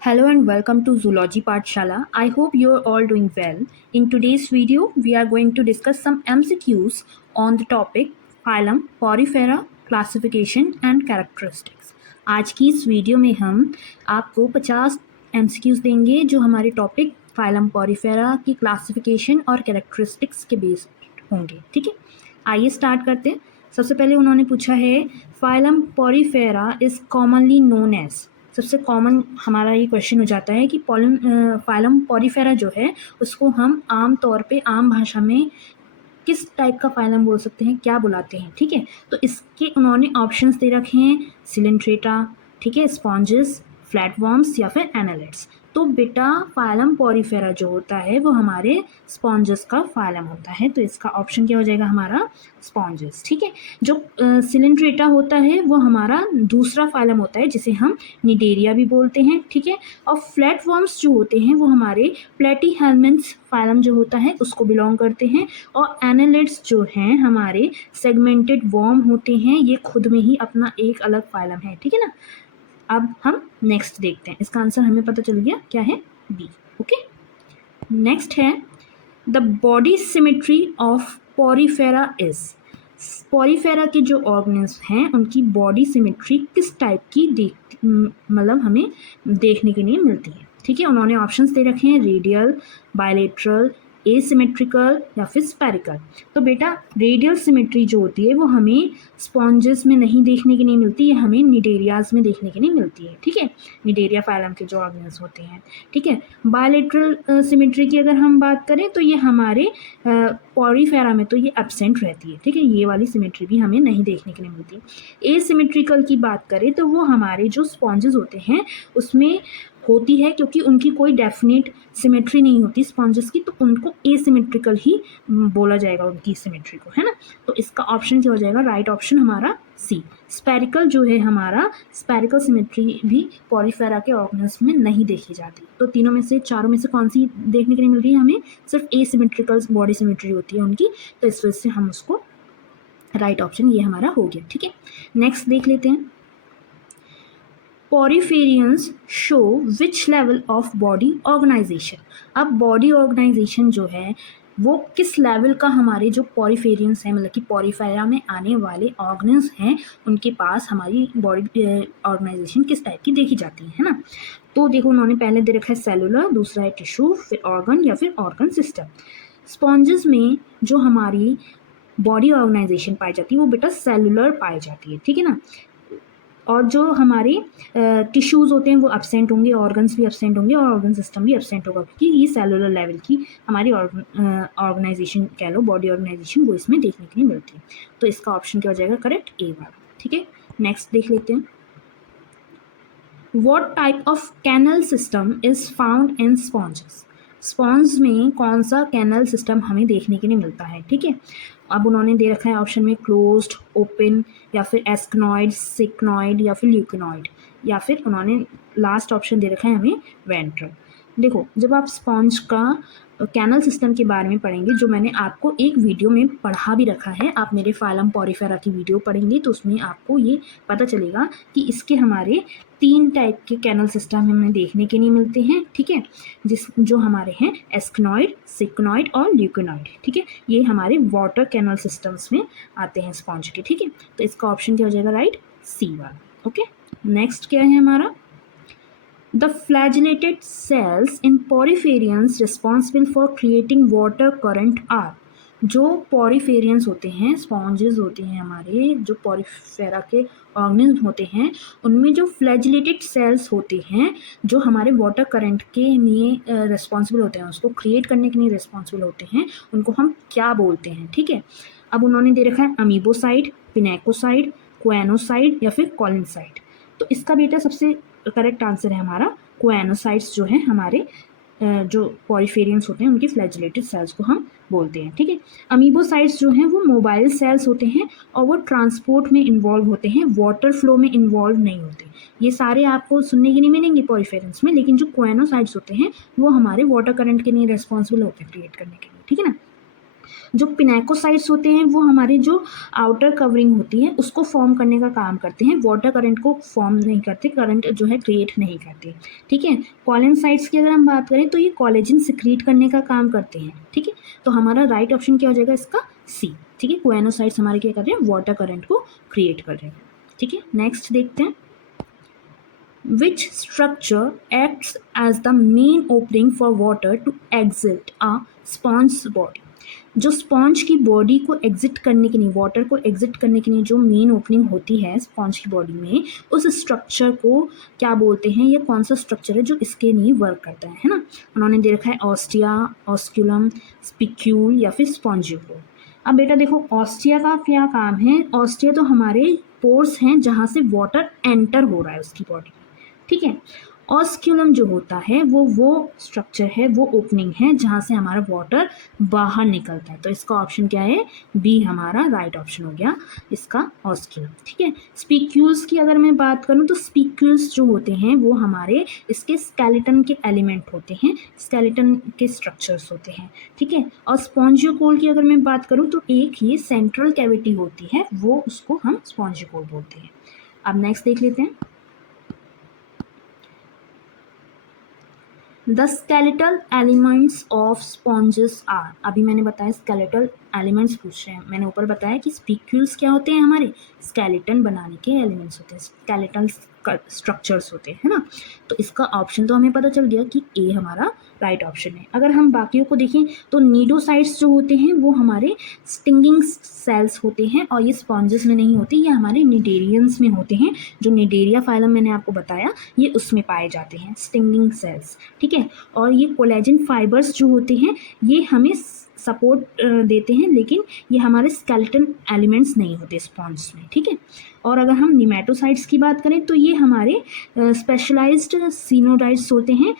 Hello and welcome to Zoology Pathshala. I hope you're all doing well. In today's video, we are going to discuss some MCQs on the topic phylum, Porifera, classification and characteristics. आज की इस video में हम आपको 50 MCQs देंगे जो हमारे topic phylum Porifera की क्लासिफिकेशन और कैरेक्टरिस्टिक्स के बेस्ड होंगे। ठीक है, आइए स्टार्ट करते हैं। सबसे पहले उन्होंने पूछा है phylum Porifera is commonly known as. सबसे कॉमन हमारा ये क्वेश्चन हो जाता है कि फाइलम पॉरीफेरा जो है उसको हम आम तौर पे आम भाषा में किस टाइप का फाइलम बोल सकते हैं, क्या बुलाते हैं। ठीक है, तो इसके उन्होंने ऑप्शंस दे रखे हैं सिलेंट्रेटा, ठीक है, स्पॉन्जेस, फ्लैटवर्म्स या फिर एनालिड्स। तो बेटा फाइलम पॉरीफेरा जो होता है वो हमारे स्पॉन्जेस का फाइलम होता है, तो इसका ऑप्शन क्या हो जाएगा हमारा स्पॉन्जेस। ठीक है, जो सिलेंट्रेटा होता है वो हमारा दूसरा फाइलम होता है जिसे हम निडेरिया भी बोलते हैं। ठीक है, और फ्लैटवर्म्स जो होते हैं वो हमारे प्लेटीहेल्मिन्थ्स फाइलम जो होता है उसको बिलोंग करते हैं, और एनालिड्स जो हैं हमारे सेगमेंटेड वर्म होते हैं, ये खुद में ही अपना एक अलग फाइलम है। ठीक है ना, अब हम नेक्स्ट देखते हैं। इसका आंसर हमें पता चल गया क्या है, बी। ओके, नेक्स्ट है the body symmetry of Porifera is. Porifera के जो ऑर्गन्स हैं उनकी बॉडी सिमेट्री किस टाइप की मतलब हमें देखने के लिए मिलती है। ठीक है, उन्होंने ऑप्शंस दे रखे हैं रेडियल, बायलेटरल, एसिमेट्रिकल या फिर स्पेरिकल। तो बेटा रेडियल सिमेट्री जो होती है वो हमें स्पॉन्जेस में नहीं देखने के लिए मिलती है, हमें निडेरियाज में देखने के लिए मिलती है। ठीक है, निडेरिया फाइलम के जो ऑर्गन्स होते हैं। ठीक है, बायलेटरल सिमेट्री की अगर हम बात करें तो ये हमारे पॉरीफेरा में तो ये एब्सेंट रहती है। ठीक है, ये वाली सिमेट्री भी हमें नहीं देखने के लिए मिलती। एसिमेट्रिकल की बात करें तो वो हमारे जो स्पॉन्जेस होते हैं उसमें होती है, क्योंकि उनकी कोई डेफिनेट सिमेट्री नहीं होती स्पॉन्जेस की, तो उनको एसिमेट्रिकल ही बोला जाएगा उनकी सिमेट्री को, है ना। तो इसका ऑप्शन क्या हो जाएगा, राइट ऑप्शन हमारा सी। स्पेरिकल जो है हमारा, स्पेरिकल सिमेट्री भी पॉरीफेरा के ऑर्गन्स में नहीं देखी जाती। तो तीनों में से, चारों में से कौन सी देखने के लिए मिल रही है हमें, सिर्फ एसिमेट्रिकल बॉडी सिमेट्री होती है उनकी, तो इस वजह से हम उसको राइट ऑप्शन ये हमारा हो गया। ठीक है, नेक्स्ट देख लेते हैं। Poriferans show which level of body organisation. अब बॉडी ऑर्गेनाइजेशन जो है वो किस लेवल का हमारे जो पॉरीफेरियंस हैं, मतलब कि पॉरीफेरा में आने वाले ऑर्गन्स हैं, उनके पास हमारी बॉडी ऑर्गेनाइजेशन किस टाइप की देखी जाती है ना। तो देखो उन्होंने पहले दे रखा है सेलुलर, दूसरा है टिश्यू, फिर ऑर्गन या फिर ऑर्गन सिस्टम। स्पॉन्जेस में जो हमारी बॉडी ऑर्गेनाइजेशन पाई जाती है वो बेटा सेलुलर पाई जाती है। ठीक है ना, और जो हमारे टिश्यूज़ होते हैं वो एब्सेंट होंगे, ऑर्गन्स भी एब्सेंट होंगे और ऑर्गन सिस्टम भी एब्सेंट होगा, क्योंकि ये सेलुलर लेवल की हमारी ऑर्गेनाइजेशन कह लो, बॉडी ऑर्गेनाइजेशन वो इसमें देखने के लिए मिलती है। तो इसका ऑप्शन क्या हो जाएगा करेक्ट, ए वाला। ठीक है, नेक्स्ट देख लेते हैं। What type of canal system is found in sponges? Sponge में कौन सा कैनल सिस्टम हमें देखने के लिए मिलता है। ठीक है, अब उन्होंने दे रखा है ऑप्शन में क्लोज्ड, ओपन या फिर एस्कनॉइड, सिक्नॉइड या फिर ल्यूकेनॉइड, या फिर उन्होंने लास्ट ऑप्शन दे रखा है हमें वेंट्रल। देखो जब आप स्पॉन्ज का कैनल सिस्टम के बारे में पढ़ेंगे, जो मैंने आपको एक वीडियो में पढ़ा भी रखा है, आप मेरे फाइलम पॉरीफेरा की वीडियो पढ़ेंगे तो उसमें आपको ये पता चलेगा कि इसके हमारे 3 टाइप के कैनल सिस्टम हमें देखने के लिए मिलते हैं। ठीक है, जो हमारे हैं एस्कनॉइड, सिक्नॉइड और ल्यूकेनॉइड। ठीक है, ये हमारे वाटर कैनल सिस्टम्स में आते हैं स्पॉन्ज के। ठीक है, तो इसका ऑप्शन क्या हो जाएगा राइट, सी वाला। ओके, नेक्स्ट क्या है हमारा, The flagellated cells in poriferians responsible for creating water current are। जो पॉरीफेरियंस होते हैं, स्पॉन्जेस होते हैं हमारे, जो पॉरीफेरा के ऑर्गन्स होते हैं, उनमें जो फ्लैजिलेटेड सेल्स होते हैं जो हमारे वाटर करंट के लिए रिस्पॉन्सिबल होते हैं, उसको क्रिएट करने के लिए रिस्पॉन्सिबल होते हैं, उनको हम क्या बोलते हैं। ठीक है, अब उन्होंने दे रखा है अमीबोसाइड, पिनेकोसाइड, क्वेनोसाइड या फिर कॉलिनसाइड। तो इसका बेटा सबसे करेक्ट आंसर है हमारा क्वेनोसाइट्स, जो है हमारे जो पॉरीफेरियंस होते हैं उनकी फ्लैजिलेटेड सेल्स को हम बोलते हैं। ठीक है, अमीबोसाइट्स जो हैं वो मोबाइल सेल्स होते हैं और वो ट्रांसपोर्ट में इन्वॉल्व होते हैं, वाटर फ्लो में इन्वॉल्व नहीं होते। ये सारे आपको सुनने के लिए मिलेंगे पॉरीफेरियंस में, लेकिन जो क्वेनोसाइट्स होते हैं वो हमारे वाटर करंट के लिए रिस्पॉन्सिबल होते हैं क्रिएट करने के लिए। ठीक है ना, जो पिनेकोसाइट्स होते हैं वो हमारे जो आउटर कवरिंग होती है उसको फॉर्म करने का काम करते हैं, वाटर करंट को फॉर्म नहीं करते, करंट जो है क्रिएट नहीं करते, ठीक है। कॉलेनसाइट्स की अगर हम बात करें तो ये कोलेजन सिक्रीट करने का काम करते हैं, ठीक है। तो हमारा राइट ऑप्शन क्या हो जाएगा इसका, सी, ठीक है। कोएनोसाइट्स हमारे क्या कर रहे हैं, वाटर करंट को क्रिएट कर रहे हैं, ठीक है। नेक्स्ट देखते हैं, which structure acts as the main opening for water to exit a sponge body। जो स्पॉन्ज की बॉडी को एग्जिट करने के लिए, वाटर को एग्जिट करने के लिए जो मेन ओपनिंग होती है स्पॉन्ज की बॉडी में, उस स्ट्रक्चर को क्या बोलते हैं, या कौन सा स्ट्रक्चर है जो इसके लिए वर्क करता है ना। उन्होंने दे रखा है ऑस्टिया, ऑस्क्यूलम, स्पिक्यूल या फिर स्पॉन्जियोल। अब बेटा देखो ऑस्टिया का क्या काम है, ऑस्टिया तो हमारे पोर्स हैं जहाँ से वाटर एंटर हो रहा है उसकी बॉडी, ठीक है। ऑस्क्यूलम जो होता है वो स्ट्रक्चर है, वो ओपनिंग है जहाँ से हमारा वाटर बाहर निकलता है। तो इसका ऑप्शन क्या है, बी हमारा राइट ऑप्शन हो गया इसका, ऑस्क्यूलम, ठीक है। स्पिक्यूल्स की अगर मैं बात करूँ तो स्पिक्यूल्स जो होते हैं वो हमारे इसके स्केलेटन के एलिमेंट होते हैं, स्केलेटन के स्ट्रक्चर्स होते हैं, ठीक है। और स्पॉन्जियोकोल की अगर मैं बात करूँ तो एक ये सेंट्रल कैविटी होती है, वो उसको हम स्पॉन्जियोकोल बोलते हैं। अब नेक्स्ट देख लेते हैं, the skeletal elements of sponges are. अभी मैंने बताया स्केलेटल एलिमेंट्स पूछ रहे हैं, मैंने ऊपर बताया कि स्पिक्यूल्स क्या होते हैं, हमारे स्केलेटन बनाने के एलिमेंट्स होते हैं, स्केलेटल स्ट्रक्चर्स होते हैं, है ना। तो इसका ऑप्शन तो हमें पता चल गया कि ए हमारा राइट ऑप्शन है। अगर हम बाकियों को देखें तो नीडोसाइट्स जो होते हैं वो हमारे स्टिंगिंग सेल्स होते हैं, और ये स्पॉन्जेस में नहीं होते, ये हमारे निडेरियंस में होते हैं। जो निडेरिया फाइलम मैंने आपको बताया ये उसमें पाए जाते हैं स्टिंगिंग सेल्स, ठीक है। और ये कोलेजन फाइबर्स जो होते हैं ये हमें सपोर्ट देते हैं, लेकिन ये हमारे स्केलेटन एलिमेंट्स नहीं होते स्पॉन्ज में, ठीक है। और अगर हम निमेटोसाइट्स की बात करें तो ये हमारे स्पेशलाइज्ड सीनोडाइट्स होते हैं,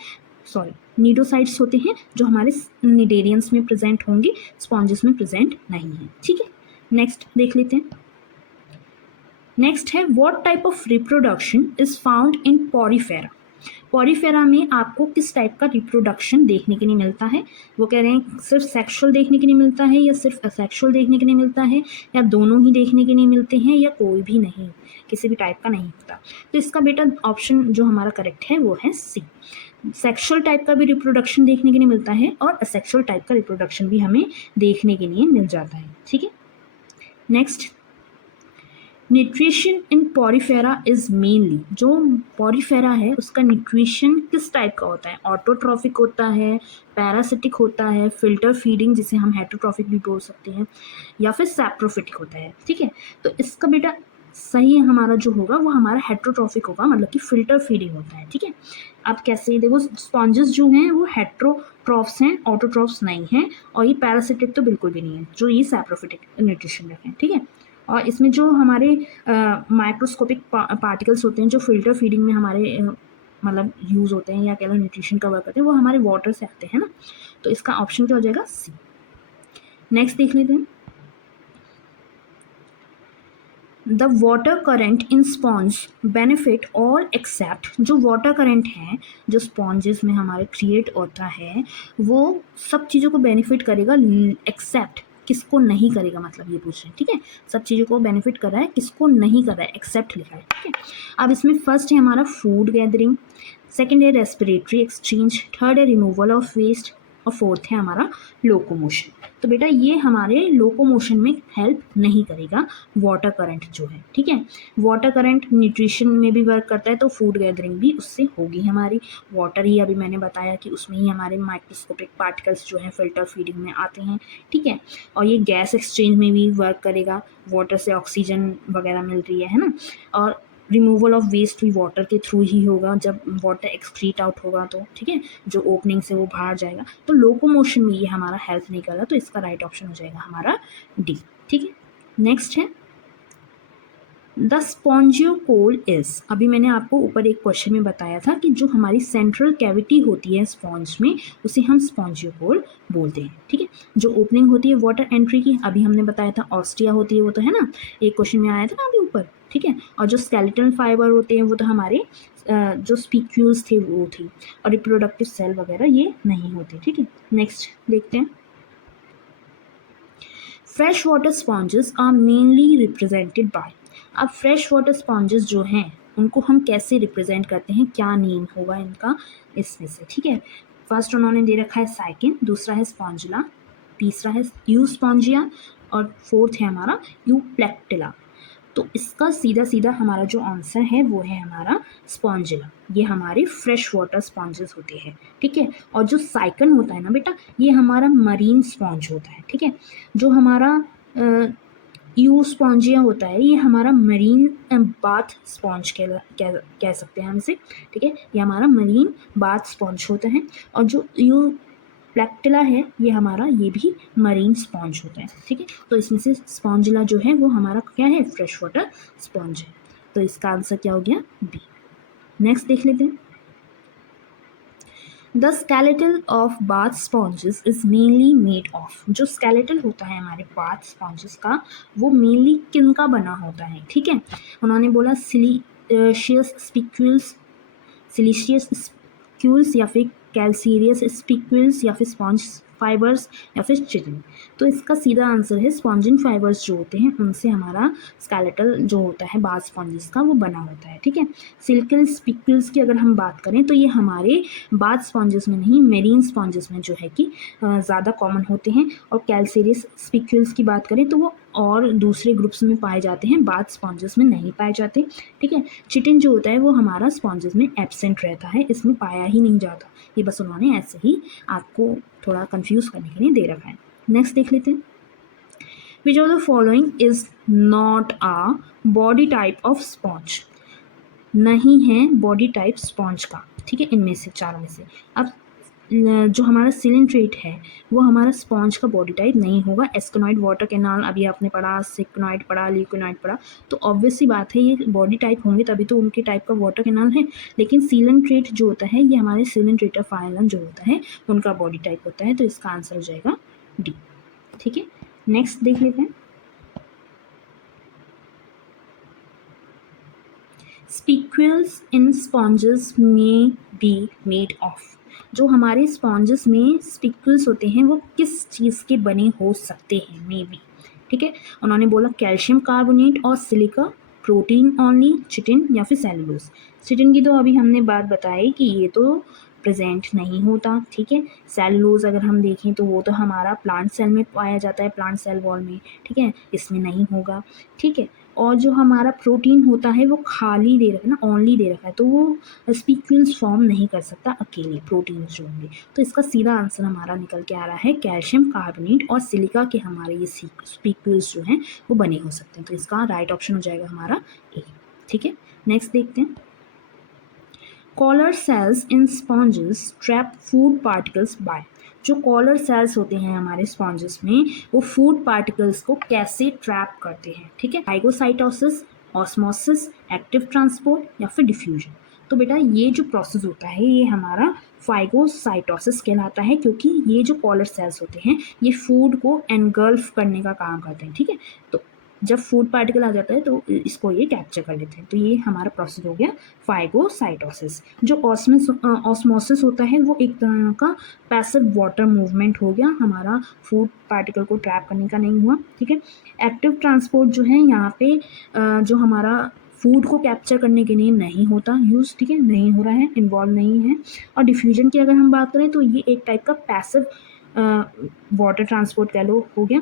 सॉरी नीडोसाइट्स होते हैं, जो हमारे निडेरियंस में प्रेजेंट होंगे, स्पॉन्जेस में प्रेजेंट नहीं है, ठीक है। नेक्स्ट देख लेते हैं, नेक्स्ट है what type of reproduction is found in Porifera. Porifera में आपको किस टाइप का रिप्रोडक्शन देखने के लिए मिलता है, वो कह रहे हैं सिर्फ सेक्सुअल देखने के लिए मिलता है, या सिर्फ असेक्सुअल देखने के लिए मिलता है, या दोनों ही देखने के लिए मिलते हैं, या कोई भी नहीं, किसी भी टाइप का नहीं होता। तो इसका बेटा ऑप्शन जो हमारा करेक्ट है वो है सी, सेक्सुअल टाइप का भी रिप्रोडक्शन देखने के लिए मिलता है और असेक्सुअल टाइप का रिप्रोडक्शन भी हमें देखने के लिए मिल जाता है, ठीक है। Next, nutrition in Porifera is mainly, जो पॉरीफेरा है उसका न्यूट्रिशन किस टाइप का होता है, ऑटोट्रॉफिक होता है, पैरासिटिक होता है, फिल्टर फीडिंग जिसे हम हेटरोट्रॉफिक भी बोल सकते हैं, या फिर सैप्रोफिटिक होता है, ठीक है। तो इसका बेटा सही हमारा जो होगा वो हमारा हेटरोट्रॉफिक होगा, मतलब कि फिल्टर फीडिंग होता है, ठीक है। अब कैसे देखो, स्पॉन्जेस जो हैं वो हेट्रोट्रॉफ्स हैं, ऑटोट्रॉफ्स नहीं हैं, और ये पैरासिटिक तो बिल्कुल भी नहीं है, जो ये सैप्रोफिटिक न्यूट्रिशन रखें, ठीक है। और इसमें जो हमारे माइक्रोस्कोपिक पार्टिकल्स होते हैं जो फिल्टर फीडिंग में हमारे मतलब यूज़ होते हैं, या कह लो न्यूट्रिशन का वर्क करते हैं, वो हमारे वाटर से आते हैं ना। तो इसका ऑप्शन क्या हो जाएगा, सी। नेक्स्ट देख लेते हैं, the water current in sponge benefit all except, जो वाटर करंट है जो स्पॉन्जेस में हमारे क्रिएट होता है वो सब चीज़ों को बेनिफिट करेगा, एक्सेप्ट किसको नहीं करेगा, मतलब ये पूछ रहे हैं, ठीक है। सब चीज़ों को बेनिफिट कर रहा है, किसको नहीं कर रहा है, एक्सेप्ट लिखा है, ठीक है। अब इसमें फर्स्ट है हमारा फूड गैदरिंग, सेकेंड है रेस्पिरेटरी एक्सचेंज, थर्ड है रिमूवल ऑफ वेस्ट, और फोर्थ है हमारा लोकोमोशन। तो बेटा ये हमारे लोकोमोशन में हेल्प नहीं करेगा वाटर करंट जो है, ठीक है। वाटर करंट न्यूट्रिशन में भी वर्क करता है, तो फूड गैदरिंग भी उससे होगी हमारी, वाटर ही अभी मैंने बताया कि उसमें ही हमारे माइक्रोस्कोपिक पार्टिकल्स जो हैं फिल्टर फीडिंग में आते हैं, ठीक है। और ये गैस एक्सचेंज में भी वर्क करेगा, वाटर से ऑक्सीजन वगैरह मिल रही है ना। और रिमूवल ऑफ वेस्ट भी वाटर के थ्रू ही होगा, जब वाटर एक्सक्रीट आउट होगा तो, ठीक है, जो ओपनिंग से वो बाहर जाएगा। तो लोकोमोशन में ये हमारा हेल्प नहीं कर रहा, तो इसका राइट ऑप्शन हो जाएगा हमारा डी, ठीक है। नेक्स्ट है द स्पॉन्जियोकोल इज, अभी मैंने आपको ऊपर एक क्वेश्चन में बताया था कि जो हमारी सेंट्रल कैविटी होती है स्पॉन्ज में उसे हम स्पॉन्जियोकोल बोलते हैं, ठीक है। जो ओपनिंग होती है वाटर एंट्री की, अभी हमने बताया था ऑस्टिया होती है, वो तो है ना, एक क्वेश्चन में आया था ना अभी ऊपर, ठीक है। और जो स्केलेटल फाइबर होते हैं वो तो हमारे जो स्पिक्यूल्स थे वो थी, और रिप्रोडक्टिव सेल वगैरह ये नहीं होते, ठीक है। नेक्स्ट देखते हैं, fresh water sponges are mainly represented by. अब फ्रेश वाटर स्पॉन्जेस जो हैं उनको हम कैसे रिप्रेजेंट करते हैं, क्या नेम होगा इनका इसमें से, ठीक है। फर्स्ट उन्होंने दे रखा है साइकिन, दूसरा है स्पॉन्जिला, तीसरा है यू स्पॉन्जिया और फोर्थ है हमारा यू प्लेक्टिला। तो इसका सीधा सीधा हमारा जो आंसर है वो है हमारा स्पॉन्जिला। ये हमारे फ्रेश वाटर स्पॉन्जेस होते हैं, ठीक है। और जो साइकन होता है ना बेटा, ये हमारा मरीन स्पॉन्ज होता है, ठीक है। जो हमारा यू स्पॉन्जिया होता है ये हमारा मरीन बाथ स्पॉन्ज कह सकते हैं हम इसे, ठीक है। ये हमारा मरीन बाथ स्पॉन्ज होता है। और जो यू प्लेक्टिला है ये हमारा ये भी मरीन स्पॉन्ज होता है, ठीक है। तो इसमें से स्पॉन्जिला जो है वो हमारा क्या है, फ्रेश वाटर स्पॉन्ज है। तो इसका आंसर क्या हो गया, बी। नेक्स्ट देख लेते हैं। The skeletal of bath sponges is mainly made of. जो स्केलेटल होता है हमारे बाथ स्पॉन्जेस का वो मेनली किन का बना होता है, ठीक है। उन्होंने बोला सिलिशियस स्पिक्यूल्स, सिलिशियस स्पिक्यूल्स या फिर कैल्सीरियस स्पिक्यूल्स या फिर स्पॉन्ज फाइबर्स या फिर चिटिन। तो इसका सीधा आंसर है स्पॉन्जिन फाइबर्स जो होते हैं उनसे हमारा स्केलेटल जो होता है बाथ स्पॉन्जेस का वो बना होता है, ठीक है। सिल्कल स्पिक्यूल्स की अगर हम बात करें तो ये हमारे बाथ स्पॉन्जेस में नहीं, मेरीन स्पॉन्जेस में जो है कि ज़्यादा कॉमन होते हैं। और कैल्सीरियस स्पिक्यूल्स की बात करें तो वो और दूसरे ग्रुप्स में पाए जाते हैं, बाथ स्पॉन्जेस में नहीं पाए जाते, ठीक है। चिटिन जो होता है वो हमारा स्पॉन्जेस में एब्सेंट रहता है, इसमें पाया ही नहीं जाता। ये बस उन्होंने ऐसे ही आपको थोड़ा कंफ्यूज करने के लिए दे रखा है। नेक्स्ट देख लेते हैं। Which of the following is not a body type of sponge. नहीं है बॉडी टाइप स्पॉन्ज का, ठीक है, इनमें से चारों में से। अब जो हमारा सिलिंट्रेट है वो हमारा स्पॉन्ज का बॉडी टाइप नहीं होगा। एस्केनॉइड, वाटर कैनाल अभी आपने पढ़ा, सिक्नॉइड पढ़ा, ल्यूकोनॉइड पढ़ा, तो ऑब्वियस सी बात है ये बॉडी टाइप होंगे तभी तो उनके टाइप का वाटर कैनाल है। लेकिन सिलिंट्रेट जो होता है ये हमारे सिलिंट्रेटा फाइलम जो होता है उनका बॉडी टाइप होता है। तो इसका आंसर हो जाएगा डी, ठीक है। नेक्स्ट देख लेते हैं। स्पिक्यूल्स इन स्पॉन्जेस में बी मेड ऑफ। जो हमारे स्पॉन्जेस में स्पिक्यूल्स होते हैं वो किस चीज़ के बने हो सकते हैं, मे बी, ठीक है। उन्होंने बोला कैल्शियम कार्बोनेट और सिलिका, प्रोटीन ओनली, चिटिन या फिर सेलुलोज। चिटिन की तो अभी हमने बात बताई कि ये तो प्रेजेंट नहीं होता, ठीक है। सेलुलोज अगर हम देखें तो वो तो हमारा प्लांट सेल में पाया जाता है, प्लांट सेल वॉल में, ठीक है, इसमें नहीं होगा, ठीक है। और जो हमारा प्रोटीन होता है वो खाली दे रखा है ना, ओनली दे रखा है, तो वो स्पिक्यूल्स फॉर्म नहीं कर सकता अकेले, प्रोटीन जो होंगे। तो इसका सीधा आंसर हमारा निकल के आ रहा है कैल्शियम कार्बोनेट और सिलिका के हमारे ये स्पिक्यूल्स जो हैं वो बने हो सकते हैं। तो इसका राइट ऑप्शन हो जाएगा हमारा ए, ठीक है। नेक्स्ट देखते हैं। Collar cells in sponges trap food particles by. जो कॉलर सेल्स होते हैं हमारे स्पॉन्जेस में वो फूड पार्टिकल्स को कैसे ट्रैप करते हैं, ठीक है। फाइगोसाइटोसिस, ऑस्मोसिस, एक्टिव ट्रांसपोर्ट या फिर डिफ्यूजन। तो बेटा ये जो प्रोसेस होता है ये हमारा फाइगोसाइटोसिस कहलाता है, क्योंकि ये जो कॉलर सेल्स होते हैं ये फूड को एनगल्फ करने का काम करते हैं, ठीक है। तो जब फूड पार्टिकल आ जाता है तो इसको ये कैप्चर कर लेते हैं। तो ये हमारा प्रोसेस हो गया फाइगोसाइटोसिस। जो ऑस्मोसिस होता है वो एक तरह का पैसिव वाटर मूवमेंट हो गया, हमारा फूड पार्टिकल को ट्रैप करने का नहीं हुआ, ठीक है। एक्टिव ट्रांसपोर्ट जो है यहाँ पे जो हमारा फूड को कैप्चर करने के लिए नहीं होता यूज़, ठीक है, नहीं हो रहा है, इन्वॉल्व नहीं है। और डिफ्यूजन की अगर हम बात करें तो ये एक टाइप का पैसिव वाटर ट्रांसपोर्ट कह लो हो गया,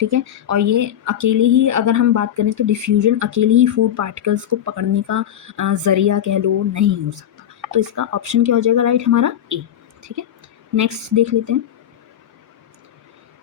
ठीक है। और ये अकेले ही अगर हम बात करें तो डिफ्यूजन अकेले ही फूड पार्टिकल्स को पकड़ने का ज़रिया कह लो नहीं हो सकता। तो इसका ऑप्शन क्या हो जाएगा राइट हमारा ए, ठीक है। नेक्स्ट देख लेते हैं।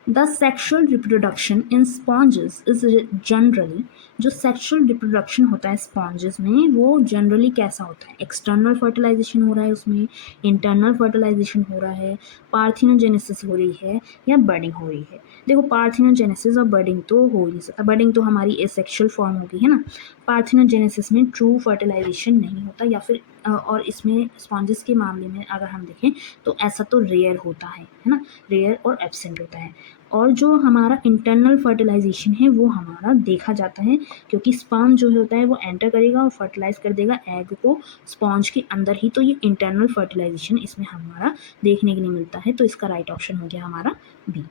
The sexual reproduction in sponges is generally. जो सेक्शुअल रिप्रोडक्शन होता है स्पॉन्जेस में वो जनरली कैसा होता है, एक्सटर्नल फर्टिलाइजेशन हो रहा है उसमें, इंटरनल फर्टिलाइजेशन हो रहा है, पार्थिनोजेनेसिस हो रही है या बर्डिंग हो रही है। देखो पार्थिनोजेनेसिस और बर्डिंग तो हो ही नहीं सकता, बर्डिंग तो हमारी एसेक्सुअल फॉर्म होगी, है ना। पार्थिनोजेनेसिस में ट्रू फर्टिलाइजेशन नहीं होता, या फिर और इसमें स्पॉन्जेस के मामले में अगर हम देखें तो ऐसा तो रेयर होता है ना, रेयर और एब्सेंट होता है। और जो हमारा इंटरनल फर्टिलाइजेशन है वो हमारा देखा जाता है, क्योंकि स्पर्म जो होता है वो एंटर करेगा और फर्टिलाइज कर देगा एग को स्पॉन्ज के अंदर ही। तो ये इंटरनल फर्टिलाइजेशन इसमें हमारा देखने के लिए मिलता है। तो इसका राइट ऑप्शन हो गया हमारा बी,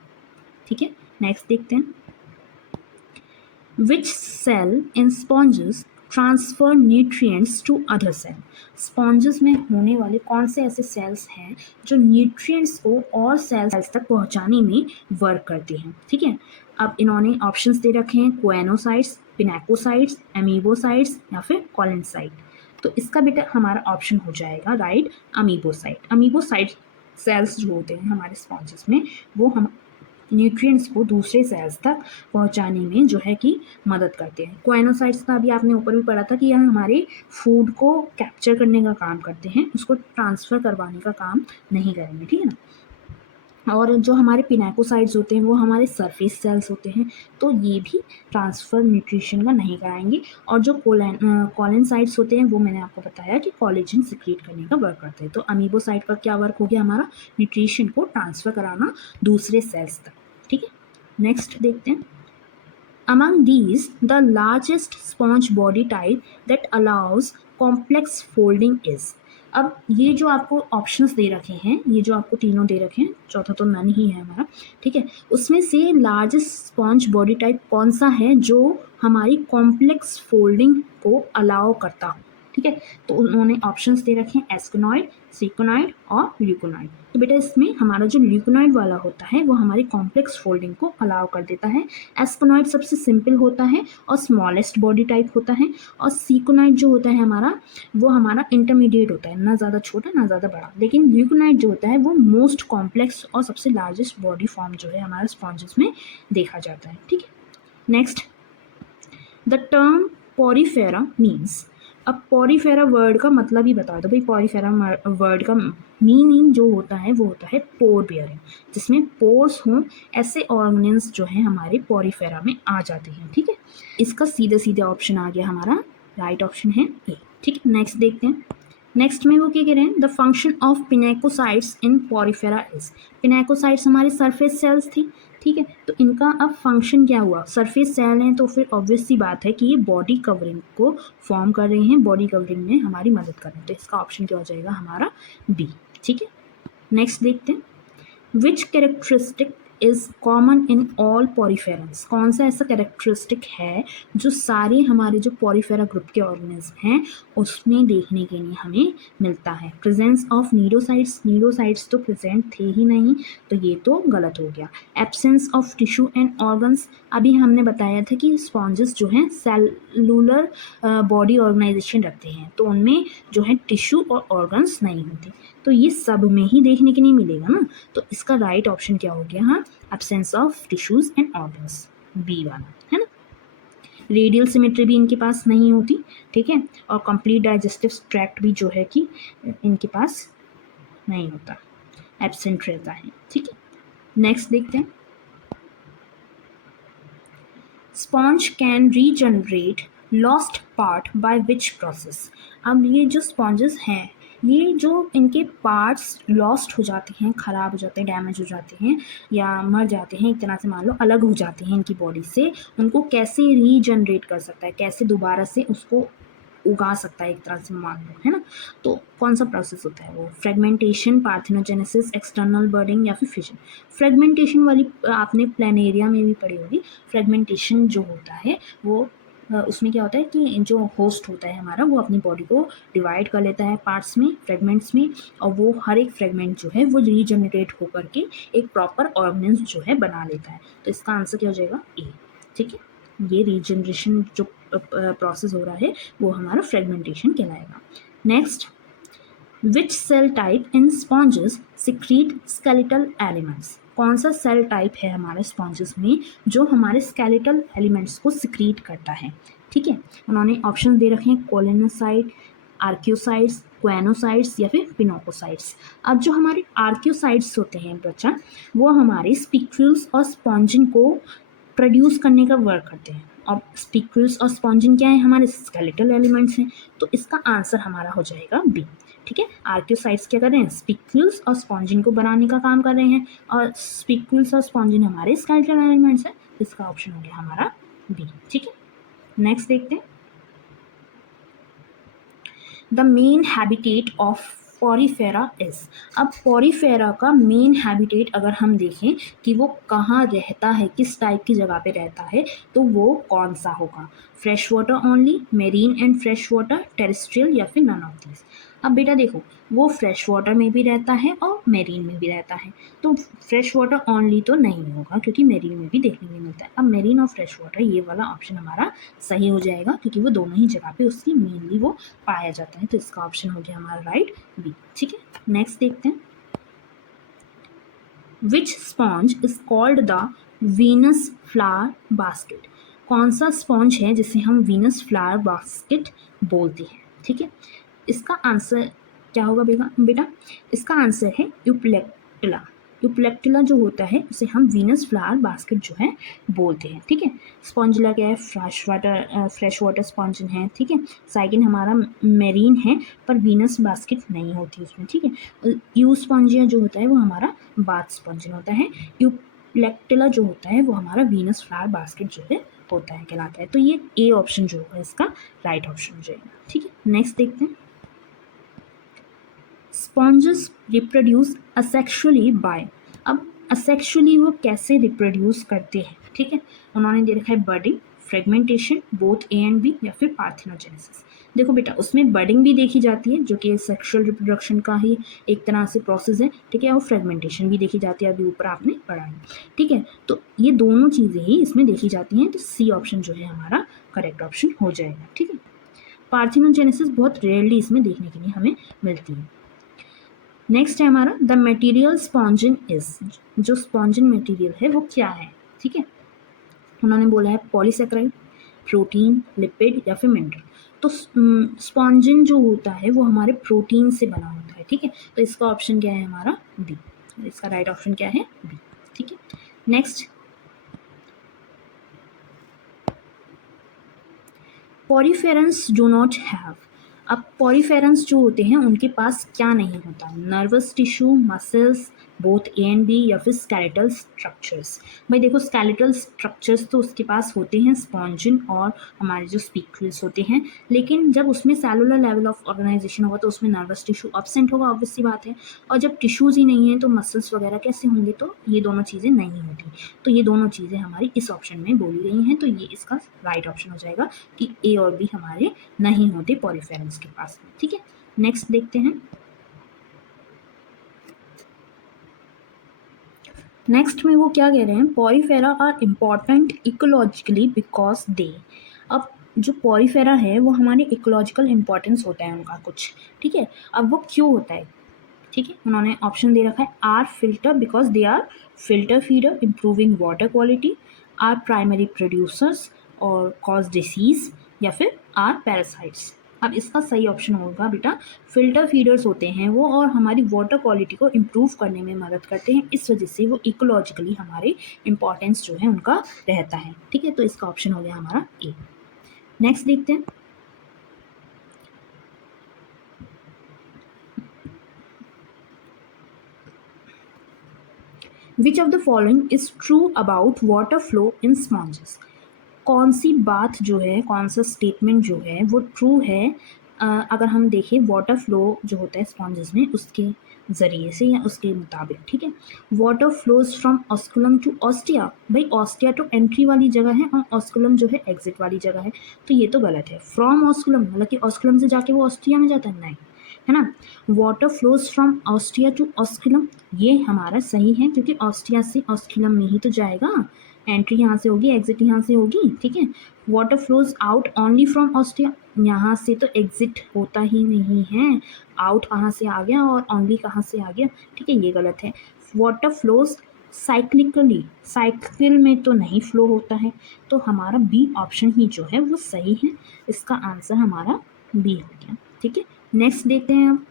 ठीक है। नेक्स्ट देखते हैं। Which cell in sponges transfer nutrients to other cell? Sponges में होने वाले कौन से ऐसे सेल्स हैं जो न्यूट्रिएंट्स को और सेल्स तक पहुंचाने में वर्क करते हैं? ठीक है, अब इन्होंने ऑप्शंस दे रखे हैं, कोएनोसाइट्स, पिनेकोसाइट्स, एमीबोसाइट्स या फिर कॉलिनसाइट। तो इसका बेटा हमारा ऑप्शन हो जाएगा राइट, अमीबोसाइट। अमीबोसाइट सेल्स जो होते हैं हमारे स्पॉन्जेस में, वो हम न्यूट्रिएंट्स को दूसरे सेल्स तक पहुंचाने में जो है कि मदद करते हैं। कोएनोसाइट्स का अभी आपने ऊपर भी पढ़ा था कि यह हमारे फूड को कैप्चर करने का काम करते हैं, उसको ट्रांसफ़र करवाने का काम नहीं करेंगे, ठीक है ना। और जो हमारे पिनेकोसाइट्स होते हैं वो हमारे सरफेस सेल्स होते हैं, तो ये भी ट्रांसफ़र न्यूट्रिशन का नहीं कराएंगे। और जो कॉलिनसाइट्स होते हैं वो मैंने आपको बताया कि कोलेजन सिक्रीट करने का वर्क करते हैं। तो अमीबोसाइट का क्या वर्क हो गया हमारा, न्यूट्रिशन को ट्रांसफ़र कराना दूसरे सेल्स तक, ठीक है। नेक्स्ट देखते हैं, among these the largest sponge body type that allows complex folding is। अब ये जो आपको ऑप्शंस दे रखे हैं, ये जो आपको तीनों दे रखे हैं, चौथा तो नन ही है हमारा, ठीक है, उसमें से लार्जेस्ट स्पॉन्ज बॉडी टाइप कौन सा है जो हमारी कॉम्प्लेक्स फोल्डिंग को अलाउ करता हो? ठीक है, तो उन्होंने ऑप्शंस दे रखे हैं एस्कोनॉइड, सिकोनॉइड और ल्यूकोनॉइड। तो बेटा इसमें हमारा जो ल्यूकोनॉइड वाला होता है वो हमारी कॉम्प्लेक्स फोल्डिंग को अलाउ कर देता है। एस्कोनॉइड सबसे सिंपल होता है और स्मॉलेस्ट बॉडी टाइप होता है, और सिकोनॉइड जो होता है हमारा, वो हमारा इंटरमीडिएट होता है, ना ज़्यादा छोटा ना ज़्यादा बड़ा। लेकिन ल्यूकोनॉइड जो होता है वो मोस्ट कॉम्प्लेक्स और सबसे लार्जेस्ट बॉडी फॉर्म जो है हमारे स्पॉन्जेस में देखा जाता है, ठीक है। Next, the term Porifera means. अब पॉरीफेरा वर्ड का मतलब ही बता दो भाई। पॉरीफेरा वर्ड का मीनिंग जो होता है वो होता है पोर बियरिंग, जिसमें पोर्स हों ऐसे ऑर्गेन्स जो है हमारे पॉरीफेरा में आ जाते हैं, ठीक है। इसका सीधे सीधे ऑप्शन आ गया हमारा, राइट ऑप्शन है ए, ठीक है। नेक्स्ट देखते हैं, नेक्स्ट में वो क्या कह रहे हैं, the function of pinacocytes in Porifera is. Pinacocytes हमारे सरफेस सेल्स थी, ठीक है, तो इनका अब फंक्शन क्या हुआ, सरफेस सेल हैं तो फिर ऑब्वियस सी बात है कि ये बॉडी कवरिंग को फॉर्म कर रहे हैं, बॉडी कवरिंग में हमारी मदद कर रहे हैं, तो इसका ऑप्शन क्या हो जाएगा हमारा बी, ठीक है। नेक्स्ट देखते हैं, which characteristic is common in all poriferans. कौन सा ऐसा कैरेक्टरिस्टिक है जो सारे हमारे जो पॉरीफेरा ग्रुप के ऑर्गेनिज्म हैं उसमें देखने के लिए हमें मिलता है। प्रेजेंस ऑफ नीडोसाइट्स, नीडोसाइट्स तो प्रेजेंट थे ही नहीं, तो ये तो गलत हो गया। Absence of tissue and organs, अभी हमने बताया था कि स्पॉन्जेस जो हैं सेलुलर बॉडी ऑर्गेनाइजेशन रखते हैं, तो उनमें जो है टिश्यू और ऑर्गन्स नहीं होते, तो ये सब में ही देखने के लिए मिलेगा ना। तो इसका राइट ऑप्शन क्या हो गया, हाँ, absence of tissues and organs, B वाला, है ना। रेडियल सिमेट्री भी इनके पास नहीं होती, ठीक है, और कंप्लीट डाइजेस्टिव ट्रैक्ट भी जो है कि इनके पास नहीं होता, एब्सेंट रहता है, ठीक है। नेक्स्ट देखते हैं, sponge can regenerate lost part by which process. अब ये जो स्पॉन्जेस हैं, ये जो इनके पार्ट्स लॉस्ट हो जाते हैं, ख़राब हो जाते हैं, डैमेज हो जाते हैं या मर जाते हैं, एक तरह से मान लो अलग हो जाते हैं इनकी बॉडी से, उनको कैसे रीजनरेट कर सकता है, कैसे दोबारा से उसको उगा सकता है, एक तरह से मान लो, है ना। तो कौन सा प्रोसेस होता है वो, फ्रेगमेंटेशन, पार्थेनोजेनेसिस, एक्सटर्नल बर्डिंग या फिर फिजन। फ्रेगमेंटेशन वाली आपने प्लानेरिया में भी पढ़ी होगी। फ्रेगमेंटेशन जो होता है वो उसमें क्या होता है कि जो होस्ट होता है हमारा वो अपनी बॉडी को डिवाइड कर लेता है पार्ट्स में, फ्रेगमेंट्स में, और वो हर एक फ्रेगमेंट जो है वो रीजनरेट होकर के एक प्रॉपर ऑर्गेनिज्म जो है बना लेता है। तो इसका आंसर क्या हो जाएगा, ए, ठीक है। ये रीजनरेशन जो प्रोसेस हो रहा है वो हमारा फ्रेगमेंटेशन कहलाएगा। Next, which cell type in sponges secrete skeletal elements. कौन सा सेल टाइप है हमारे स्पॉन्जेस में जो हमारे स्केलेटल एलिमेंट्स को सिक्रीट करता है, ठीक है। उन्होंने ऑप्शन दे रखे हैं, कोलिनोसाइट, आर्क्योसाइट्स, क्वेनोसाइट्स या फिर पिनोकोसाइट्स। अब जो हमारे आर्क्योसाइट्स होते हैं बच्चा, वो हमारे स्पिक्यूल्स और स्पॉन्जिन को प्रोड्यूस करने का वर्क करते हैं, और स्पिक्यूल्स और स्पॉन्जिन क्या है, हमारे स्केलेटल एलिमेंट्स हैं, तो इसका आंसर हमारा हो जाएगा बी, ठीक है। आर्क्योसाइट्स क्या कर रहे हैं, स्पिक्यूल्स और स्पॉन्जिन को बनाने का काम कर रहे हैं, और स्पिक्यूल्स और स्पॉन्जिन हमारे स्केलेटल एलिमेंट्स हैं, इसका ऑप्शन हो गया हमारा बी, ठीक है। नेक्स्ट देखते हैं, the main habitat of Porifera is. अब पॉरीफेरा का मेन हैबिटेट अगर हम देखें कि वो कहाँ रहता है, किस टाइप की जगह पे रहता है, तो वो कौन सा होगा? Fresh water only, marine and fresh water, terrestrial या फिर नन ऑफ दीज। अब बेटा देखो, वो फ्रेश वाटर में भी रहता है और मेरीन में भी रहता है, तो फ्रेश वाटर ओनली तो नहीं होगा क्योंकि मेरीन में भी देखने को मिलता है। अब मेरीन और फ्रेश वाटर, ये वाला ऑप्शन हमारा सही हो जाएगा क्योंकि वो दोनों ही जगह पे उसकी मेनली वो पाया जाता है, तो इसका ऑप्शन हो गया हमारा राइट बी। ठीक है, नेक्स्ट देखते हैं। Which sponge is called the Venus flower basket? कौन सा स्पॉन्ज है जिसे हम वीनस फ्लावर बास्केट बोलते हैं? ठीक है, इसका आंसर क्या होगा बेटा? इसका आंसर है यूप्लेक्टिला। यूप्लेक्टिला जो होता है उसे हम वीनस फ्लावर बास्केट जो है बोलते हैं। ठीक है, स्पॉन्जिला क्या है? फ्रेश वाटर स्पॉन्जन है। ठीक है, साइकिन हमारा मेरीन है पर वीनस बास्केट नहीं होती उसमें। ठीक है, यू स्पॉन्जिया जो होता है वो हमारा बाथ स्पॉन्जन होता है। यूप्लेक्टिला जो होता है वो हमारा वीनस फ्लावर बास्केट जो है होता है, कहलाता है। तो ये ए ऑप्शन जो होगा इसका राइट ऑप्शन हो जाएगा। ठीक है, नेक्स्ट देखते हैं। Sponges reproduce asexually by. अब असेक्सुअली वो कैसे रिप्रोड्यूस करते हैं? ठीक है, उन्होंने दे रखा है budding, fragmentation, both A and B, या फिर पार्थिनोजेनेसिस। देखो बेटा, उसमें बर्डिंग भी देखी जाती है जो कि सेक्सुअल रिप्रोडक्शन का ही एक तरह से प्रोसेस है। ठीक है, और फ्रेगमेंटेशन भी देखी जाती है, अभी ऊपर आपने पढ़ा है। ठीक है, तो ये दोनों चीज़ें ही इसमें देखी जाती हैं, तो सी ऑप्शन जो है हमारा करेक्ट ऑप्शन हो जाएगा। ठीक है, पार्थिनोजेनेसिस बहुत रेयरली इसमें देखने के लिए हमें मिलती है। नेक्स्ट है हमारा द मटेरियल स्पॉन्जिन इज। जो स्पॉन्जिन मटेरियल है वो क्या है? ठीक है, उन्होंने बोला है पॉलीसेक्राइड, प्रोटीन, लिपिड या फिर मिनरल। तो स्पॉन्जिन जो होता है वो हमारे प्रोटीन से बना होता है। ठीक है, तो इसका ऑप्शन क्या है हमारा? बी। इसका राइट ऑप्शन क्या है? बी। ठीक है, next, poriferans do not have. अब पॉरीफेरेंस जो होते हैं उनके पास क्या नहीं होता? Nervous tissue, muscles, both A and B, या फिर स्केलेटल स्ट्रक्चर्स। भाई देखो, स्केलेटल स्ट्रक्चर्स तो उसके पास होते हैं स्पॉन्जिन और हमारे जो स्पीकल्स होते हैं, लेकिन जब उसमें सेलुलर लेवल ऑफ ऑर्गेनाइजेशन होगा तो उसमें नर्वस टिश्यू एब्सेंट होगा, ऑब्वियस सी बात है। और जब टिश्यूज़ ही नहीं है तो मसल्स वगैरह कैसे होंगे? तो ये दोनों चीज़ें नहीं होती, तो ये दोनों चीज़ें हमारी इस ऑप्शन में बोली गई हैं, तो ये इसका राइट ऑप्शन हो जाएगा कि ए और बी हमारे नहीं होते पॉलीफेरेंस के पास में। ठीक है, नेक्स्ट देखते हैं। नेक्स्ट में वो क्या कह रहे हैं? Porifera are important ecologically because they. अब जो पॉरीफेरा है वो हमारे इकोलॉजिकल इंपॉर्टेंस होता है उनका कुछ। ठीक है, अब वो क्यों होता है? ठीक है, उन्होंने ऑप्शन दे रखा है are filter because they are filter feeder improving water quality, are primary producers और कॉज डिसीज, या फिर आर पैरासाइट्स। अब इसका सही ऑप्शन होगा बेटा, फिल्टर फीडर्स होते हैं वो और हमारी वाटर क्वालिटी को इम्प्रूव करने में मदद करते हैं, इस वजह से वो इकोलॉजिकली हमारे इंपॉर्टेंस जो है उनका रहता है। ठीक है, तो इसका ऑप्शन हो गया हमारा ए। नेक्स्ट देखते हैं। Which of the following is true about water flow in sponges? कौन सी बात जो है, कौन सा स्टेटमेंट जो है वो ट्रू है अगर हम देखें वाटर फ्लो जो होता है स्पॉन्जेस में उसके ज़रिए से या उसके मुताबिक। ठीक है, water flows from osculum to ostia. भाई ऑस्टिया तो एंट्री वाली जगह है और ऑस्कुलम जो है एग्जिट वाली जगह है, तो ये तो गलत है। फ्रॉम ऑस्कुलम मतलब कि ऑस्कुलम से जाके वो ऑस्टिया में जाता है? नहीं, है ना। Water flows from ostia to osculum, ये हमारा सही है क्योंकि ऑस्टिया से ऑस्कुलम में ही तो जाएगा, एंट्री यहाँ से होगी, एग्जिट यहाँ से होगी। ठीक है, water flows out only from ostia, यहाँ से तो एग्जिट होता ही नहीं है, आउट कहाँ से आ गया और ओनली कहाँ से आ गया? ठीक है, ये गलत है। वाटर फ्लोज साइक्लिकली, साइकिल में तो नहीं फ्लो होता है, तो हमारा बी ऑप्शन ही जो है वो सही है, इसका आंसर हमारा बी हो गया। ठीक है, नेक्स्ट देखते हैं हम।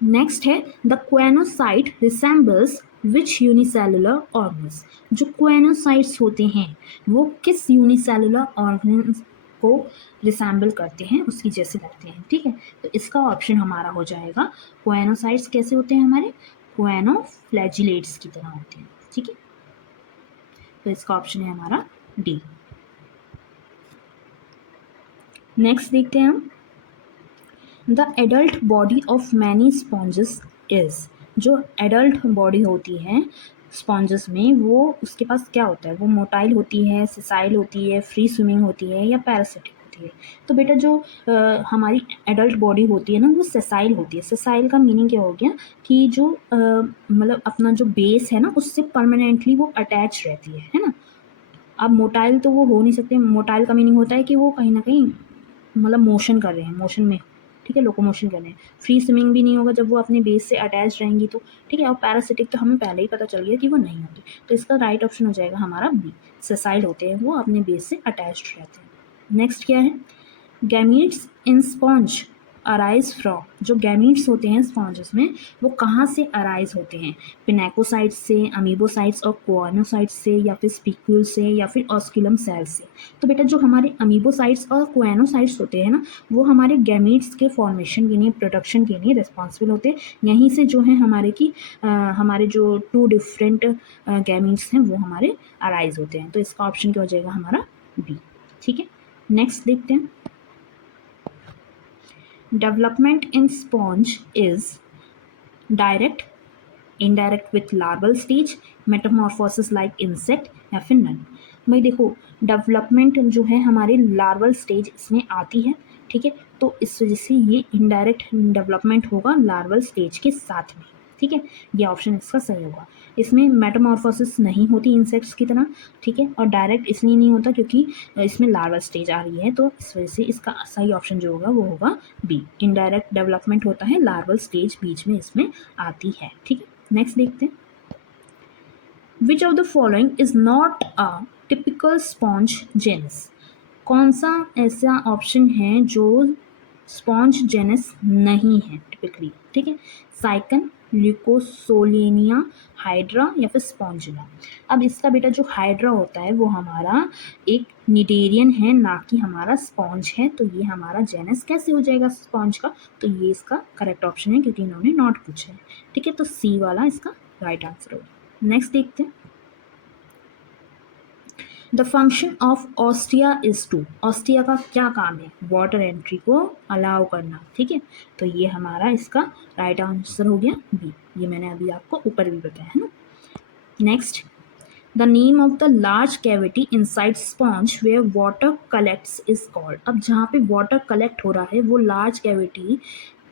नेक्स्ट है the choanocyte resembles which unicellular organs. जो क्वेनोसाइट्स होते हैं वो किस यूनिसेलुलर ऑर्गन्स को रिसेंबल करते हैं, उसकी जैसे लगते हैं? ठीक है, तो इसका ऑप्शन हमारा हो जाएगा, क्वेनोसाइट्स कैसे होते हैं हमारे? क्वेनोफ्लैजिलेट्स की तरह होते हैं। ठीक है, तो इसका ऑप्शन है हमारा डी। नेक्स्ट देखते हैं हम। The adult body of many sponges is, जो एडल्ट बॉडी होती है स्पॉन्जेस में, वो उसके पास क्या होता है, वो मोटाइल होती है, सिसाइल होती है, फ्री स्विमिंग होती है या पैरासिटिक होती है। तो बेटा जो हमारी एडल्ट बॉडी होती है ना वो सेसाइल होती है। सेसाइल का मीनिंग क्या हो गया कि जो मतलब अपना जो बेस है ना उससे परमानेंटली वो अटैच रहती है ना। अब मोटाइल तो वो हो नहीं सकते। मोटाइल का मीनिंग होता है कि वो कहीं ना कहीं मतलब मोशन कर रहे हैं, मोशन में, ठीक है, लोकोमोशन कर रहे हैं। फ्री स्विमिंग भी नहीं होगा जब वो अपने बेस से अटैच रहेंगी तो, ठीक है। और पैरासिटिक तो हमें पहले ही पता चल गया कि वो नहीं होती। तो इसका राइट ऑप्शन हो जाएगा हमारा बी, सेसाइल होते हैं, वो अपने बेस से अटैच्ड रहते हैं। नेक्स्ट क्या है, gametes in sponge arise from, जो गैमीट्स होते हैं स्पॉन्जेस में वो कहाँ से अराइज होते हैं, पिनेकोसाइट्स से, अमीबोसाइट्स और कोआनोसाइट्स से, या फिर स्पिक्यूल से, या फिर ऑस्क्यूलम सेल्स से। तो बेटा जो हमारे अमीबोसाइट्स और कोआनोसाइट्स होते हैं ना वो हमारे गैमीट्स के फॉर्मेशन के लिए, प्रोडक्शन के लिए रिस्पॉन्सिबल होते हैं। यहीं से जो है हमारे जो टू डिफरेंट गैमीट्स हैं वो हमारे अराइज होते हैं। तो इसका ऑप्शन क्या हो जाएगा हमारा बी, ठीक है। नेक्स्ट देखते हैं, development in sponge is direct, indirect with larval stage, Metamorphosis like insect, या फिर नन। भाई देखो, डेवलपमेंट जो है हमारे लार्वल स्टेज इसमें आती है, ठीक है। तो इस वजह से ये इनडायरेक्ट डेवलपमेंट होगा लार्वल स्टेज के साथ में, ठीक है। ये ऑप्शन इसका सही होगा। इसमें मेटामॉर्फोसिस नहीं होती इंसेक्ट्स की तरह, ठीक है। और डायरेक्ट इसलिए नहीं होता क्योंकि इसमें लार्वल स्टेज आ रही है, तो इस वजह से इसका सही ऑप्शन जो होगा वो होगा बी, इनडायरेक्ट डेवलपमेंट होता है, लार्वल स्टेज बीच में इसमें आती है, ठीक है। नेक्स्ट देखते हैं, which of the following is not a typical sponge genus. कौन सा ऐसा ऑप्शन है जो स्पॉन्ज जेनस नहीं है टिपिकली, ठीक है। साइकन, ल्यूकोसोलेनिया, हाइड्रा, या फिर स्पॉन्जिला। अब इसका बेटा जो हाइड्रा होता है वो हमारा एक निडेरियन है, ना कि हमारा स्पॉन्ज है। तो ये हमारा जेनस कैसे हो जाएगा स्पॉन्ज का, तो ये इसका करेक्ट ऑप्शन है क्योंकि इन्होंने नॉट पूछा है, ठीक है। तो सी वाला इसका राइट आंसर होगा। नेक्स्ट देखते हैं, the function of ostia is to, ostia का क्या काम है, वाटर एंट्री को अलाउ करना, ठीक है। तो ये हमारा इसका राइट आंसर हो गया बी, ये मैंने अभी आपको ऊपर भी बताया है ना। Next, the name of the large cavity inside sponge where water collects is called. अब जहाँ पे वाटर कलेक्ट हो रहा है वो लार्ज कैविटी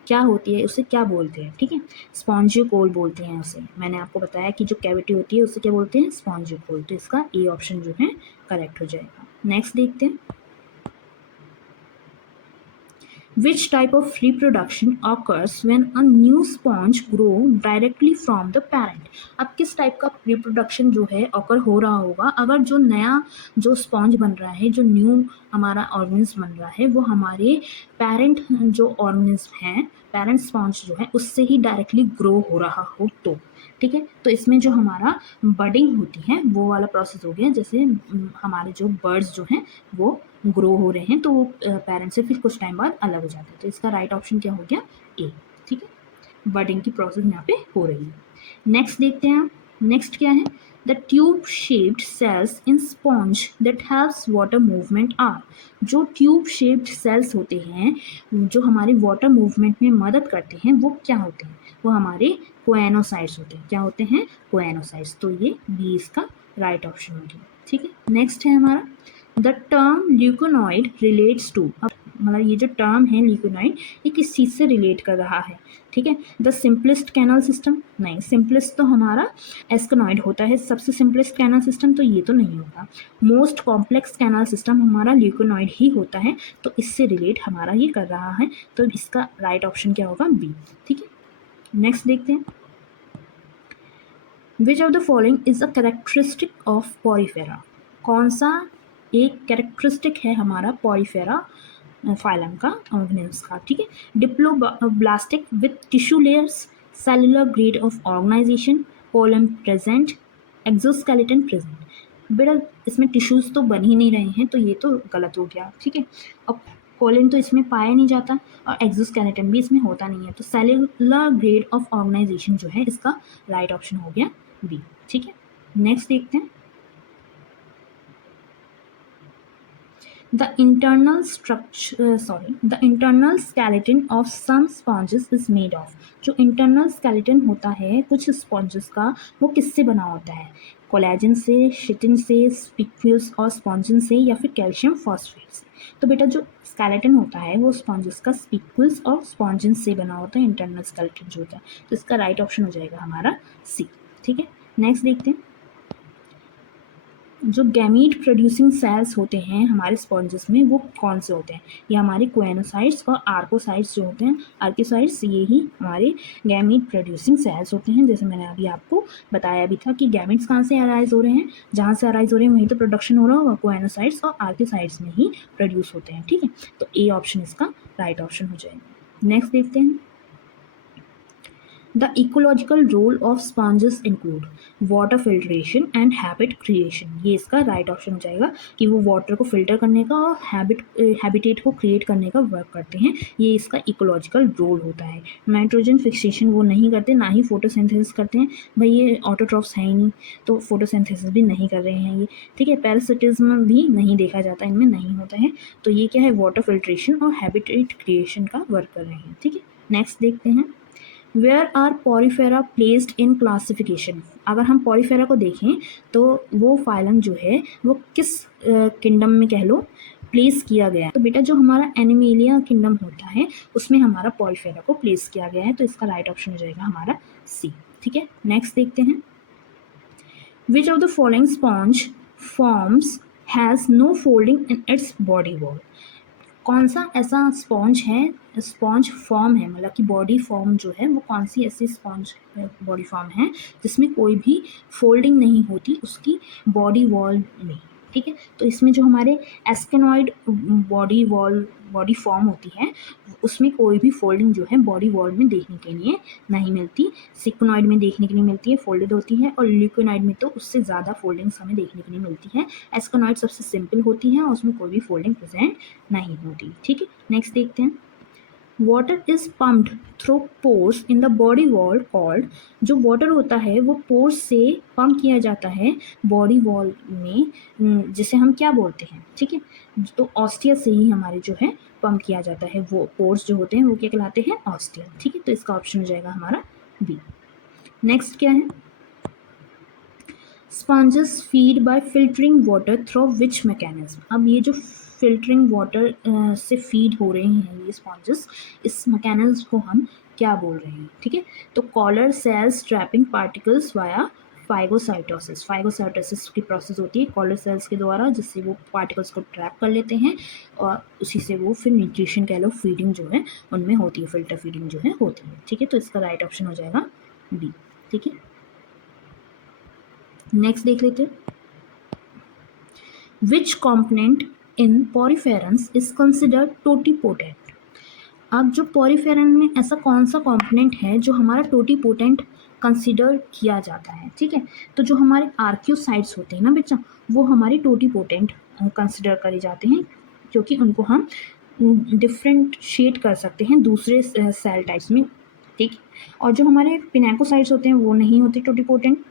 क्या होती है, उसे क्या बोलते हैं, ठीक है। स्पॉन्जियोकोल बोलते हैं उसे। मैंने आपको बताया कि जो कैविटी होती है उसे क्या बोलते हैं, स्पॉन्जियोकोल। तो इसका ए ऑप्शन जो है करेक्ट हो जाएगा। नेक्स्ट देखते हैं, which type of reproduction occurs when a new sponge grow directly from the parent। अब किस टाइप का रिप्रोडक्शन जो है ऑकर हो रहा होगा अगर जो नया जो स्पॉन्ज बन रहा है, जो न्यू हमारा ऑर्गेनिज्म बन रहा है वो हमारे पेरेंट जो ऑर्गेनिज्म है, पेरेंट स्पॉन्ज जो है उससे ही डायरेक्टली ग्रो हो रहा हो तो, ठीक है। तो इसमें जो हमारा बडिंग होती है वो वाला प्रोसेस हो गया, जैसे हमारे जो बर्ड्स जो हैं वो ग्रो हो रहे हैं तो वो पेरेंट से फिर कुछ टाइम बाद अलग हो जाते हैं। तो इसका राइट ऑप्शन क्या हो गया ए, ठीक है। बडिंग की प्रोसेस यहाँ पे हो रही है। नेक्स्ट देखते हैं, नेक्स्ट क्या है, the tube shaped cells in sponge that haves water movement are. जो ट्यूब शेप्ड सेल्स होते हैं जो हमारे वाटर मूवमेंट में मदद करते हैं वो क्या होते हैं, वो हमारे कोएनोसाइट्स होते हैं। क्या होते हैं, कोएनोसाइट्स। तो ये बी इसका राइट ऑप्शन हो गया, ठीक है। नेक्स्ट है हमारा, द टर्म ल्यूकोनॉइड रिलेट्स टू। अब मतलब ये जो टर्म है ल्यूकोनॉइड ये किस चीज़ से रिलेट कर रहा है, ठीक है। द सिंपलेस्ट कैनल सिस्टम, नहीं, सिंपलेस्ट तो हमारा एस्कोनॉइड होता है सबसे सिंपलेस्ट कैनल सिस्टम, तो ये तो नहीं होगा। मोस्ट कॉम्प्लेक्स कैनल सिस्टम हमारा ल्यूकोनॉइड ही होता है, तो इससे रिलेट हमारा ये कर रहा है। तो इसका राइट ऑप्शन क्या होगा बी, ठीक है। नेक्स्ट देखते हैं, which of the following is a characteristic of Porifera. कौन सा एक कैरेक्टरिस्टिक है हमारा पॉरीफेरा फाइलम का, ऑर्गेनिज्म का, ठीक है। Diploblastic with tissue layers, cellular grade of organization, coelom present, exoskeleton present. बेटा इसमें टिश्यूज तो बन ही नहीं रहे हैं तो ये तो गलत हो गया, ठीक है। अब कॉलन तो इसमें पाया नहीं जाता और एक्सोस्केलेटन भी इसमें होता नहीं है, तो सेलुलर ग्रेड ऑफ ऑर्गेनाइजेशन जो है इसका राइट ऑप्शन हो गया बी, ठीक है। नेक्स्ट देखते हैं, The internal structure, the internal skeleton of some sponges is made of. जो internal skeleton होता है कुछ sponges का, वो किससे बना होता है? कोलेजन से, chitin से, spicules और spongin से, या फिर कैल्शियम फॉस्फेट से। तो बेटा जो स्केलेटन होता है वो स्पॉन्जेस का स्पिक्यूल्स और स्पॉन्जिन से बना होता है, इंटरनल स्केलेटन जो होता है। तो इसका राइट ऑप्शन हो जाएगा हमारा सी। ठीक है, नेक्स्ट देखते हैं। जो गैमीट प्रोड्यूसिंग सेल्स होते हैं हमारे स्पॉन्जेस में, वो कौन से होते हैं? ये हमारे कोएनोसाइट्स और आर्कोसाइट्स जो होते हैं, आर्कोसाइट्स, ये ही हमारे गैमीट प्रोड्यूसिंग सेल्स होते हैं। जैसे मैंने अभी आपको बताया भी था कि गैमीट्स कहाँ से अराइज हो रहे हैं, जहाँ से अराइज हो रहे हैं वहीं तो प्रोडक्शन हो रहा होगा, कोएनोसाइट्स और आर्कोसाइट्स में ही प्रोड्यूस होते हैं। ठीक है, तो ए ऑप्शन इसका राइट ऑप्शन हो जाएगा। नेक्स्ट देखते हैं। The ecological role of sponges include water filtration and habit creation। ये इसका राइट ऑप्शन हो जाएगा कि वो वाटर को फिल्टर करने का और हैबिटेट को क्रिएट करने का वर्क करते हैं। ये इसका इकोलॉजिकल रोल होता है। नाइट्रोजन फिक्सेशन वो नहीं करते, ना ही फोटोसिंथेसिस करते हैं। भाई ये ऑटोट्रॉफ्स है ही नहीं, तो फोटोसिंथेसिस भी नहीं कर रहे हैं ये। ठीक है, पैरासिटिज्म भी नहीं देखा जाता, इनमें नहीं होता है। तो ये क्या है, वाटर फिल्ट्रेशन और हैबिटेट क्रिएशन का वर्क कर रहे हैं। ठीक है, नेक्स्ट देखते हैं। Where are Porifera placed in classification. अगर हम पॉरीफेरा को देखें तो वो फाइलम जो है वो किस किंगडम में कह लो प्लेस किया गया है। तो बेटा जो हमारा एनिमेलिया किंगडम होता है उसमें हमारा पॉरीफेरा को प्लेस किया गया है। तो इसका राइट ऑप्शन हो जाएगा हमारा सी। ठीक है, नेक्स्ट देखते हैं। Which of the following sponge forms has no folding in its body wall. कौन सा ऐसा स्पॉन्ज है, स्पॉन्ज फॉर्म है, मतलब कि बॉडी फॉर्म जो है वो कौन सी ऐसी स्पॉन्ज बॉडी फॉर्म है जिसमें कोई भी फोल्डिंग नहीं होती उसकी बॉडी वॉल में। ठीक है, तो इसमें जो हमारे एस्केनॉइड बॉडी फॉर्म होती है उसमें कोई भी फोल्डिंग जो है बॉडी वॉल में देखने के लिए नहीं मिलती। सिक्वेनॉइड में देखने के लिए मिलती है, फोल्डेड होती है, और लिक्विनॉइड में तो उससे ज़्यादा फोल्डिंग्स हमें देखने के लिए मिलती है। एस्केनॉइड सबसे सिंपल होती है और उसमें कोई भी फोल्डिंग प्रेजेंट नहीं होती। ठीक है, नेक्स्ट देखते हैं। Water is pumped through pores in the body wall called. जो वाटर होता है वो पोर्स से पम्प किया जाता है बॉडी वॉल में, जिसे हम क्या बोलते हैं? ठीक है, तो ऑस्टिया से ही हमारे जो है पम्प किया जाता है। वो पोर्स जो होते हैं वो क्या कहलाते हैं? ऑस्टिया। ठीक है, तो इसका ऑप्शन हो जाएगा हमारा बी। नेक्स्ट क्या है? Sponges feed bye filtering water through which mechanism. अब ये जो फिल्टरिंग वाटर से फीड हो रहे हैं ये स्पॉन्जेस, इस मैकेनिज्म को हम क्या बोल रहे हैं? ठीक है, तो collar cells trapping particles via phagocytosis. Phagocytosis की प्रोसेस होती है कॉलर सेल्स के द्वारा, जिससे वो पार्टिकल्स को ट्रैप कर लेते हैं और उसी से वो फिर न्यूट्रिशन कह लो, फीडिंग जो है उनमें होती है, फिल्टर फीडिंग जो है होती है। ठीक है, तो इसका राइट ऑप्शन हो जाएगा बी। ठीक है, नेक्स्ट देख लेते हैं। Which component in poriferans is considered totipotent. अब जो पॉरीफेरन में ऐसा कौन सा कॉम्पोनेंट है जो हमारा टोटीपोटेंट कंसिडर किया जाता है? ठीक है, तो जो हमारे आर्कियोसाइट्स होते हैं ना बच्चा, वो हमारे टोटीपोटेंट कंसिडर करे जाते हैं, क्योंकि उनको हम डिफरेंट शेड कर सकते हैं दूसरे सेल टाइप्स में। ठीक, और जो हमारे पिनेकोसाइट्स होते हैं वो नहीं होते टोटीपोटेंट।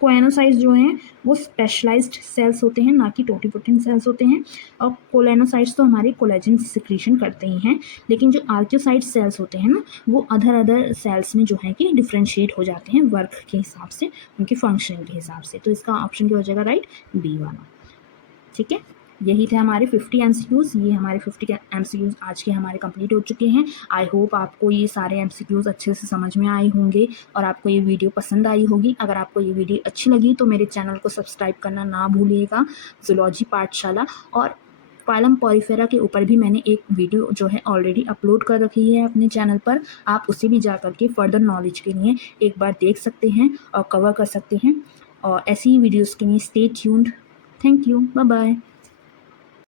कोएनोसाइट्स जो हैं वो स्पेशलाइज्ड सेल्स होते हैं, ना कि टोटीपोटेंट सेल्स होते हैं। और कोलेनोसाइट्स तो हमारे कोलेजन सिक्रीशन करते ही हैं, लेकिन जो आर्कियोसाइट सेल्स होते हैं ना वो अदर सेल्स में जो है कि डिफ्रेंशिएट हो जाते हैं वर्क के हिसाब से, उनके फंक्शन के हिसाब से। तो इसका ऑप्शन क्या हो जाएगा? राइट, बी वाला। ठीक है, यही थे हमारे 50 MCQs। ये हमारे 50 MCQs आज के हमारे कंप्लीट हो चुके हैं। आई होप आपको ये सारे MCQs अच्छे से समझ में आए होंगे और आपको ये वीडियो पसंद आई होगी। अगर आपको ये वीडियो अच्छी लगी तो मेरे चैनल को सब्सक्राइब करना ना भूलिएगा, जूलॉजी पाठशाला। और फाइलम पॉरीफेरा के ऊपर भी मैंने एक वीडियो जो है ऑलरेडी अपलोड कर रखी है अपने चैनल पर, आप उसे भी जा करके फर्दर नॉलेज के लिए एक बार देख सकते हैं और कवर कर सकते हैं। और ऐसी ही वीडियोज़ के लिए stay tuned. Thank you, bye bye.